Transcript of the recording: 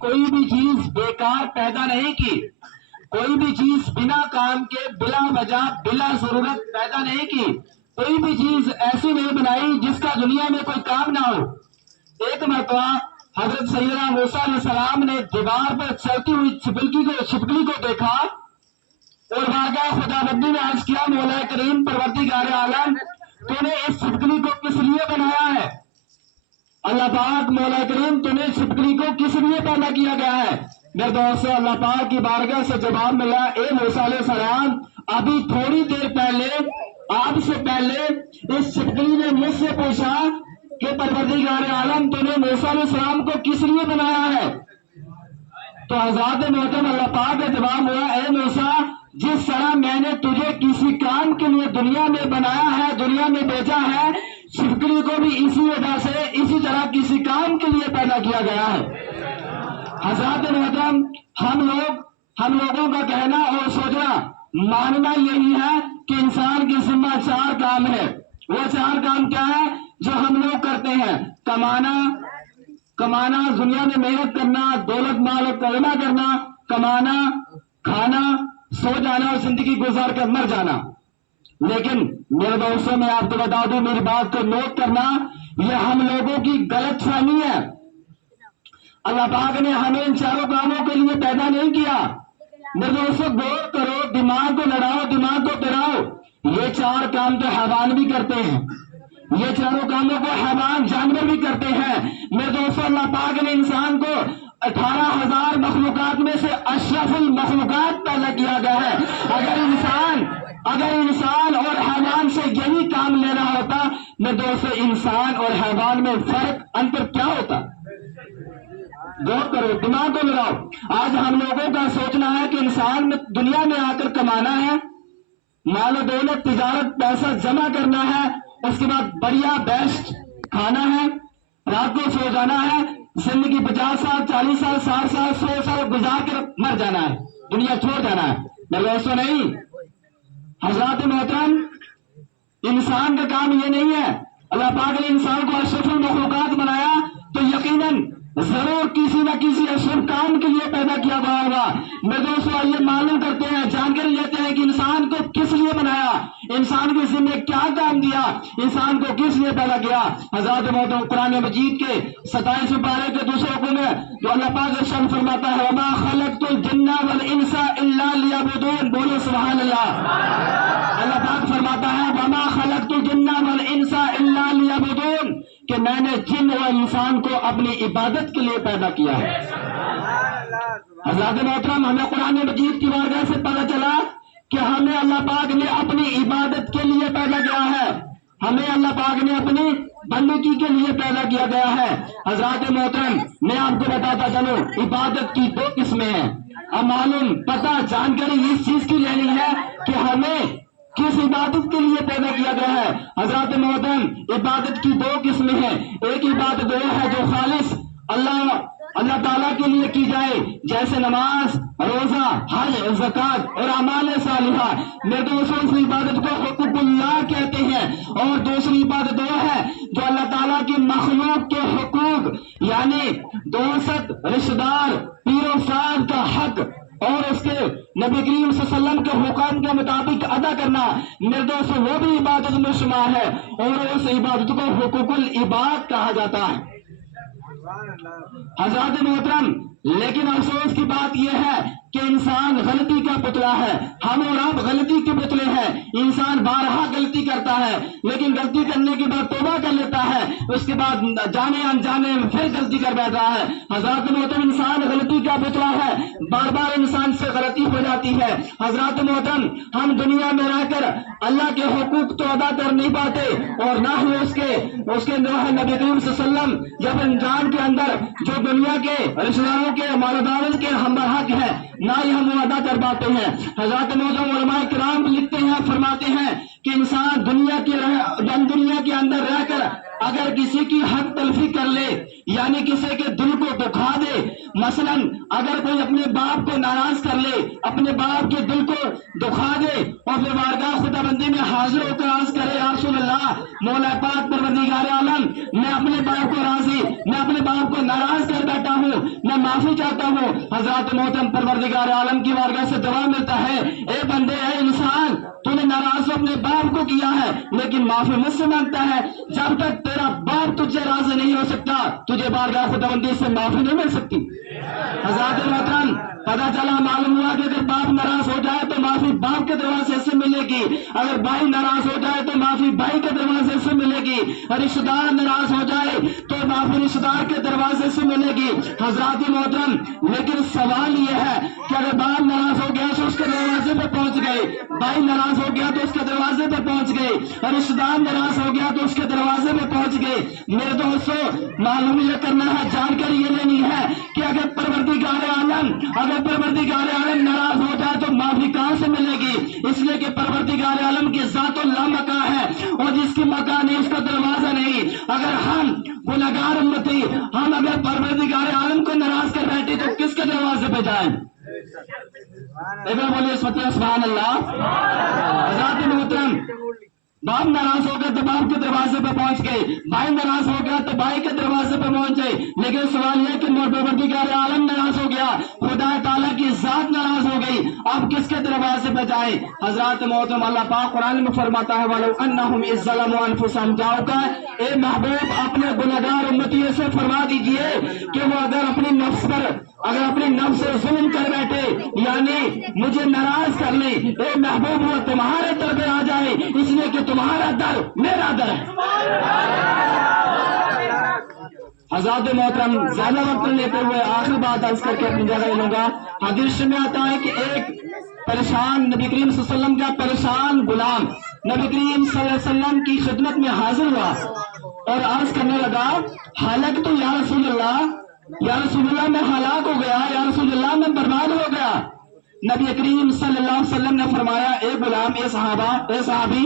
کوئی بھی چیز بیکار پیدا نہیں کی، کوئی بھی چیز بنا کام کے، بلا وجہ، بلا ضرورت پیدا نہیں کی، کوئی بھی چیز ایسی نہیں بنائی جس کا دنیا میں کوئی کام نہ ہو۔ ایک مرتبہ حضرت سیدنا موسیٰ علیہ السلام نے دیوار پر چلتی ہوئی چھپکلی کو دیکھا اور بارگاہ خداوندی نے عرض کیا، مولا کریم پروردگار عالم، تو نے اس چھپکلی کو کس لیے بنایا ہے؟ اللہ پاک مولا کریم، تو نے چھپکلی کو کس لیے پیدا کیا گیا ہے؟ میرے دوستو، اللہ پاک کی بارگاہ سے جواب ملا، اے موسیٰ علیہ السلام، ابھی تھوڑی دیر پہلے، آپ سے پہلے اس چھپکلی نے مجھ سے پوچھا کہ پروردگار عالم، تو نے موسیٰ علیہ السلام کو کس لیے بنایا ہے؟ تو حضرات محترم، اللہ پاک کا جواب ہوا، اے موسیٰ، جس طرح میں نے تجھے کسی کام کے لیے دنیا میں بنایا ہے، دنیا میں بھیجا ہے، چھپکلی کو بھی اسی وجہ سے، اسی طرح کسی کام کے لیے پیدا کیا گیا ہے۔ حضرات محترم، ہم لوگوں کا کہنا اور سوچنا، ماننا یہی ہے کہ انسان کی ذمہ 4 کام ہے۔ وہ 4 کام کیا ہے جو ہم لوگ کرتے ہیں؟ کمانا، دنیا میں محنت کرنا، دولت مال و کلمہ کرنا، کمانا، کھانا، سو جانا اور زندگی گزار کر مر جانا۔ لیکن میرے دوستوں، میں آپ کو بتا دوں، میری بات کو نوٹ کرنا، یہ ہم لوگوں کی غلط فہمی ہے۔ اللہ پاک نے ہمیں ان 4 کاموں کے لیے پیدا نہیں کیا۔ میرے دوستوں، غور کرو، دماغ کو لڑاؤ، دماغ کو پھراؤ، یہ 4 کام تو حیوان بھی کرتے ہیں، یہ 4 کاموں کو حیوان، جانور بھی کرتے ہیں۔ میرے دوستوں، اللہ پاک نے انسان کو 18,000 مخلوقات میں سے اشرف المخلوقات پیدا کیا گیا ہے۔ اگر انسان اور حیوان سے یہی کام لینا ہوتا، میرے دوستوں، انسان اور حیوان میں فرق، انتر کیا ہوتا؟ غور کرو، دماغ کو لڑاؤ۔ آج ہم لوگوں کا سوچنا ہے کہ انسان دنیا میں آ کر کمانا ہے، مال و دولت، تجارت، پیسہ جمع کرنا ہے، اس کے بعد بڑھیا بیسٹ کھانا ہے، رات کو سو جانا ہے، زندگی 50 سال، 40 سال، 60 سال، 100 سال گزار کر مر جانا ہے، دنیا چھوڑ جانا ہے۔ میرے دوستوں، نہیں، حضرات محترم، انسان کا کام یہ نہیں ہے۔ اللہ پاک نے انسان کو اشرف المخلوقات بنایا تو یقیناً ضرور کسی نہ کسی اشرف کام کے لیے پیدا کیا گیا ہوگا۔ میرے دوستوں، آئیے معلوم کرتے ہیں، جانکاری لیتے ہیں کہ انسان کو کس لیے بنایا، انسان کے ذمہ کیا کام دیا، انسان کو کس لیے پیدا کیا۔ حضرات محترم، قرآن مجید کے 27 پارے کے 2 رکوع میں جو اللہ پاک ارشاد فرماتا ہے، وما خلقت الجن والانس الا لیعبدون، بولو سبحان اللہ۔ اللہ پاک فرماتا ہے، وما خلقت الجن والانس الا لیعبدون، کہ میں نے جن و انسان کو اپنی عبادت کے لیے پیدا کیا ہے۔ حضرات محترم، ہمیں قرآن مجید کی بارگاہ سے پتہ چلا کہ ہمیں اللہ پاک نے اپنی عبادت کے لیے پیدا کیا ہے، ہمیں اللہ پاک نے اپنی بندگی کے لیے پیدا کیا گیا ہے۔ حضرات محترم، میں آپ کو بتاتا چلوں، عبادت کی 2 قسمیں ہیں۔ اب معلوم، پتہ، جانکاری اس چیز کی لینی ہے کہ ہمیں کس عبادت کے لیے پیدا کیا گیا ہے۔ حضرات محترم، عبادت کی 2 قسمیں ہیں۔ ایک عبادت وہ ہے جو خالص اللہ تعالیٰ کے لیے کی جائے، جیسے نماز، روزہ، حج، زکوٰۃ اور اعمال صالحہ۔ میرے دوستوں، اس عبادت کو حقوق اللہ کہتے ہیں۔ اور دوسری عبادت وہ ہے جو اللہ تعالیٰ کی مخلوق کے حقوق، یعنی دوست، رشتہ دار، پیر و استاد کا حق اور اس کے نبی کریم صلی اللہ علیہ وسلم کے حکم کے مطابق ادا کرنا، میرے دوستوں، وہ بھی عبادت میں شمار ہے، اور اس عبادت کو حقوق العباد کہا جاتا ہے۔ حضرات محترم، لیکن افسوس کی بات یہ ہے کہ انسان غلطی کا پتلا ہے، ہم اور آپ غلطی کے پتلے ہیں۔ انسان بارہا غلطی کرتا ہے، لیکن غلطی کرنے کے بعد توبہ کر لیتا ہے، اس کے بعد جانے انجانے میں پھر غلطی کر بیٹھتا ہے۔ حضرات محترم، انسان غلطی کا پتلا ہے، بار بار انسان سے غلطی ہو جاتی ہے۔ حضرات محترم، ہم دنیا میں رہ کر اللہ کے حقوق تو ادا کر نہیں پاتے، اور نہ ہی اس کے نبی کریم صلی اللہ علیہ وسلم جب انجان کے اندر جو دنیا کے رشتہ داروں کے، مالداروں کے ہم حق ہے، نہ ہی ہم وہ ادا کر پاتے ہیں۔ حضرات محترم، علماء کرام لکھتے ہیں، فرماتے ہیں کہ انسان دنیا کے اندر رہ کر اگر کسی کی حق تلفی کر لے یعنی کسی کے دل کو دکھا دے، مثلا اگر کوئی اپنے باپ کو ناراض کر لے، اپنے باپ کے دل کو دکھا دے اور پھر بارگاہ خدا بندی میں حاضر ہو کر عرض کرے یا رسول اللہ، مولا پاک پروردگار عالم، میں اپنے باپ کو راضی، میں اپنے باپ کو ناراض کر بیٹھا ہوں، میں معافی چاہتا ہوں، حضرات محترم پروردگار عالم کی بارگاہ سے دعا ملتا ہے، اے بندے، اے انسان، تو نے ناراض اپنے باپ کو کیا ہے لیکن معافی مجھ سے مانگتا ہے، جب تک تیرا باپ تجھ سے راضی نہیں ہو سکتا تجھے بارگاہ خداوندی سے معافی نہیں مل سکتی۔ حضرات محترم، پتہ چلا، معلوم ہوا کہ اگر باپ ناراض ہو جائے تو معافی باپ کے دروازے سے ملے گی، اگر بھائی ناراض ہو جائے تو معافی بھائی کے دروازے سے ملے گی، رشتہ دار ناراض ہو جائے تو معافی رشتہ دار کے دروازے سے ملے گی۔ حضرات محترم، لیکن سوال یہ ہے کہ اگر باپ ناراض ہو گیا تو اس کے دروازے پہ پہنچ گئے، بھائی ناراض ہو گیا تو اس کے دروازے پہ پہنچ گئے، رشتہ دار ناراض ہو گیا تو اس کے دروازے پہ پہنچ گئے۔ میرے دوستو، معلوم یہ کرنا ہے، جانکاری یہ لینی ہے کہ اگر پروردگار عالم ناراض ہو جائے تو معافی کہاں سے ملے گی؟ اس لیے کہ پروردگار عالم کی ذات اللہ مکان ہے اور جس کی مکان نہیں اس کا دروازہ نہیں۔ اگر ہم گنہگار امتی، ہم اگر پروردگار عالم کو ناراض کر بیٹھے تو کس کے دروازے پہ جائیں؟ ایک بار بولیے سبحان اللہ۔ حضرات محترم، باپ ناراض ہو گیا تو باپ کے دروازے پہ پہنچ گئے، بھائی ناراض ہو گیا تو بھائی کے دروازے پہ پہنچ گئے، لیکن سوال یہ کہ پروردگار عالم ناراض ہو گیا، خدا تعالیٰ کی ذات ناراض ہو گئی، اب کس کے دروازے پہ جائیں؟ حضرات محترم، اللہ پاک قرآن میں فرماتا ہے وَلَوْ أَنَّهُمْ إِذْ ظَلَمُوا أَنفُسَهُمْ جَاءُوكَ، اے محبوب اپنے گنہگار امتیوں سے فرما دیجئے کہ وہ اگر اپنی نفس سے ظلم کر بیٹھے یعنی مجھے ناراض کر لیں، اے محبوب وہ تمہارے در پہ آ جائے، اس لیے کہ تمہارا در میرا در ہے۔ حضرات محترم، زیادہ وقت لیتے ہوئے آخری بات عرض کر کے اپنی جگہ لوں گا۔ حدیث میں آتا ہے کہ ایک پریشان نبی کریم صلی اللہ علیہ وسلم کا پریشان غلام نبی کریم صلی اللہ علیہ وسلم کی خدمت میں حاضر ہوا اور عرض کرنے لگا، حالک تو یا رسول اللہ میں ہلاک ہو گیا، یا رسول اللہ میں برباد ہو گیا۔ نبی کریم صلی اللہ علیہ وسلم نے فرمایا، اے غلام، اے صحابی،